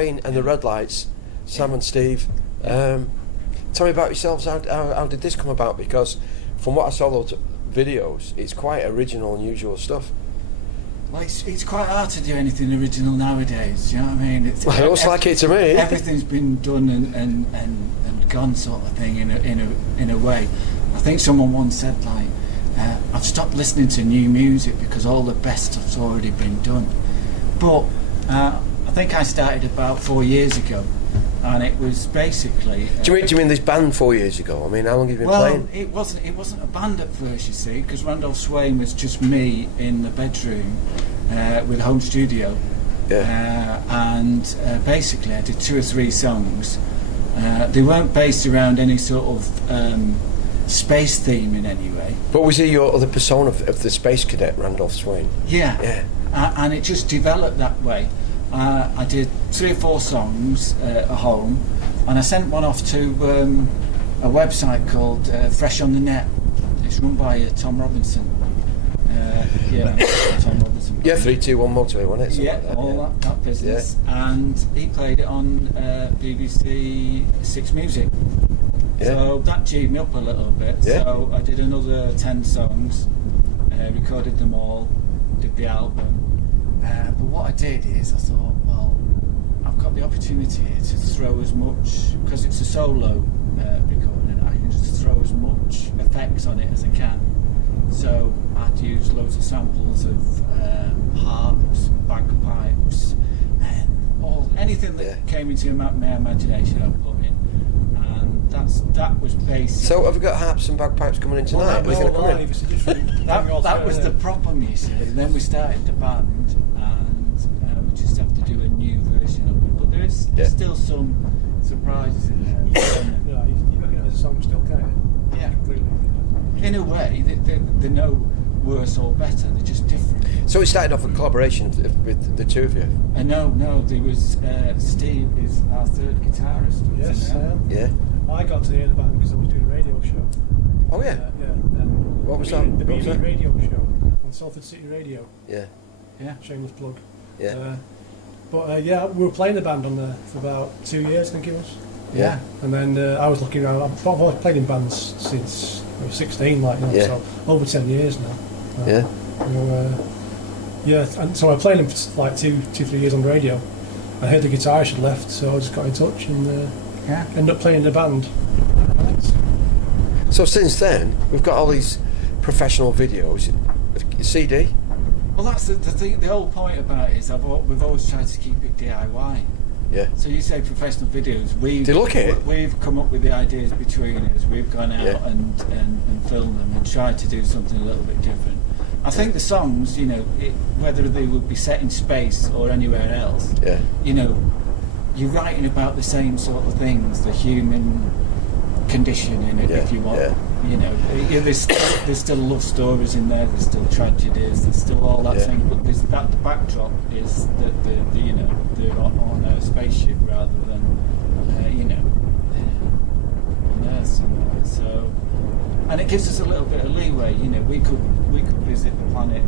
Swain and the Red Lights, Sam and Steve. Tell me about yourselves. How did this come about? Because from what I saw those videos, it's quite original, unusual stuff. Well, it's quite hard to do anything original nowadays. You know what I mean? Well, it looks like it to me. Everything's been done and gone, sort of thing, in a way. I think someone once said, like, I've stopped listening to new music because all the best stuff's already been done. But I think I started about 4 years ago. And it was basically. Do you mean this band 4 years ago? I mean, how long have you been playing? Well, it wasn't a band at first, you see, because Randolph Swain was just me in the bedroom with a home studio. Yeah. And basically, I did 2 or 3 songs. They weren't based around any sort of space theme in any way. But was he your other persona of the space cadet, Randolph Swain? Yeah. Yeah. And it just developed that way. I did 3 or 4 songs at home, and I sent one off to a website called Fresh on the Net. It's run by Tom Robinson. Tom Robinson. Yeah, 321 motorway, wasn't it? Yeah, like all that business. Yeah. And he played it on BBC 6 Music. Yeah. So that G'd me up a little bit. Yeah. So I did another 10 songs, recorded them all, did the album. But what I did is I thought, well, I've got the opportunity here to throw as much, because it's a solo recording, I can just throw as much effects on it as I can. So I'd use loads of samples of harps, bagpipes, and anything that came into my imagination I put in. And that was basic. So have we got harps and bagpipes coming in tonight? That was the problem, you see. Then we started the band, and we just have to do a new version of it. But there's still some surprises in there. Yeah, you reckon the song still can't? Yeah, in a way, they're no worse or better. They're just different. So it started off a collaboration with the two of you. No. There was Steve is our third guitarist. Yes, I am. Yeah. I got to hear the band because I was doing a radio show. Oh yeah. And what was that? The BB radio show on Salford City Radio. Yeah. Shameless plug. Yeah. We were playing the band on there for about 2 years, I think it was. Yeah. And then I was looking around. I've played in bands since I was 16, so over 10 years now. And so I played them for like 2-3 years on the radio. I heard the guitarist had left, so I just got in touch and ended up playing in the band. So since then, we've got all these professional videos. CD? Well, that's the thing. The whole point about it is we've always tried to keep it DIY. Yeah. So you say professional videos. We've come up with the ideas between us. We've gone out and filmed them and tried to do something a little bit different. I think the songs, whether they would be set in space or anywhere else, you're writing about the same sort of things, the human condition in it, if you want. There's still love stories in there. There's still tragedies. There's still all that thing. But the backdrop is that they're on a spaceship rather than on Earth somewhere. So, and it gives us a little bit of leeway. We could visit the planet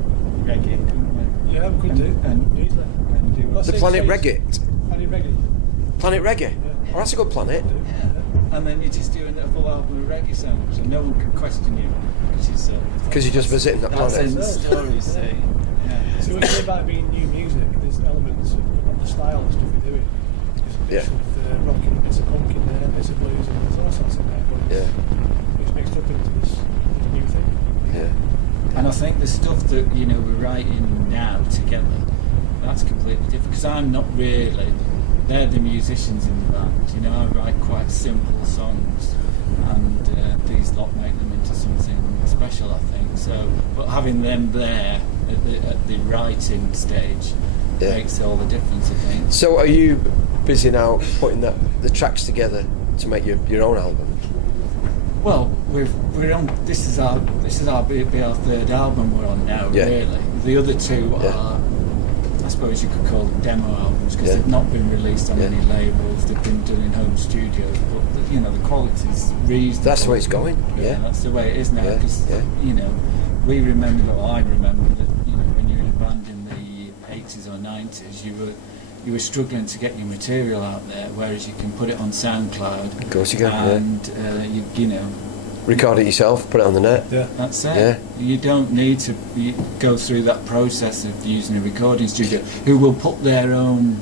Reggae, couldn't we? Yeah, we could do. And do the planet Reggae. Planet Reggae. Planet Reggae. Yeah. Oh, that's a good planet. Yeah. And then you're just doing a full album of reggae songs, and no one can question you because you're just visiting that planet. That's in the story, see. Yeah. So when you say about being new music, there's elements of the style and stuff you're doing. There's of rock, bits of punk in there, bits of blues, and there's all sorts in there. But it's mixed up into this new thing. Yeah. And I think the stuff that we're writing now together, that's completely different. Because I'm not really. They're the musicians in the band. I write quite simple songs, and these lot make them into something special, I think. So, but having them there at the writing stage makes all the difference, I think. So, are you busy now putting the tracks together to make your own album? Well, we're on. This is our third album we're on now. Really, the other two are. I suppose you could call them demo albums because they've not been released on any labels. They've been done in home studios, but the quality's reasonable. That's the way it's going. Yeah, that's the way it is now. Because we remember, or I remember that when you were in a band in the 80s or 90s, you were struggling to get your material out there, whereas you can put it on SoundCloud. Of course you can. And you know. Record it yourself, put it on the net. Yeah. That's it. Yeah. You don't need to go through that process of using a recording studio, who will put their own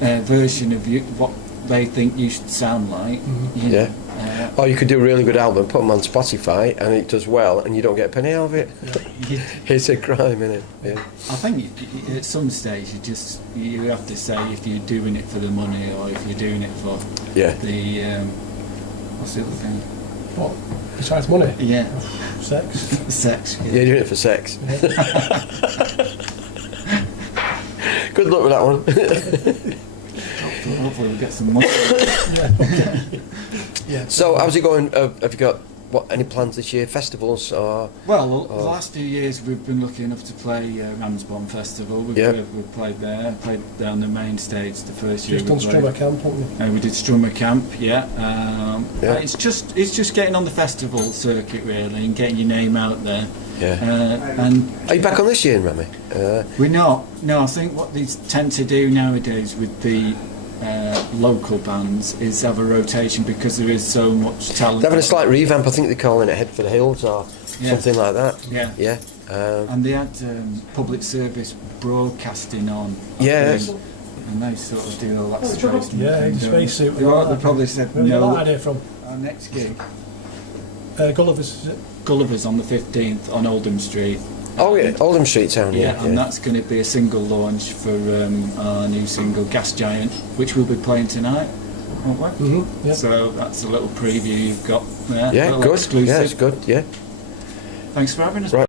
version of what they think you should sound like. Mm-hmm. Yeah. Or you could do a really good album, put them on Spotify, and it does well, and you don't get a penny out of it. Yeah. It's a crime, isn't it? Yeah. I think at some stage you have to say if you're doing it for the money or if you're doing it for the what's the other thing? What? Besides money? Yeah. Sex. Sex. Yeah, you're doing it for sex. Yeah. Good luck with that one. Hopefully we'll get some money. Yeah. So, how's it going? Have you got any plans this year? Festivals or? Well, the last few years we've been lucky enough to play Ramsbottom Festival. We've played there. Played there on the main stage the first year. Just done Strummer Camp, haven't we? We did Strummer Camp, It's just getting on the festival circuit really and getting your name out there. Yeah. And are you back on this year, Remy? We're not. No, I think what they tend to do nowadays with the local bands is have a rotation because there is so much talent. They're having a slight revamp. I think they're calling it Head for the Hills or something like that. Yeah. Yeah. And they had public service broadcasting on. Yes. And they sort of do all that space. Yeah, in spacesuit. They probably said where no. Where's that idea from? Our next gig. Gulliver's, is it? Gulliver's on the 15th on Oldham Street. Oh yeah, Oldham Street Town. Yeah. And that's going to be a single launch for our new single Gas Giant, which we'll be playing tonight, won't we? Mm-hmm. Yeah. So that's a little preview you've got there. Yeah, good. Exclusive. Yeah, it's good. Yeah. Thanks for having us. Right.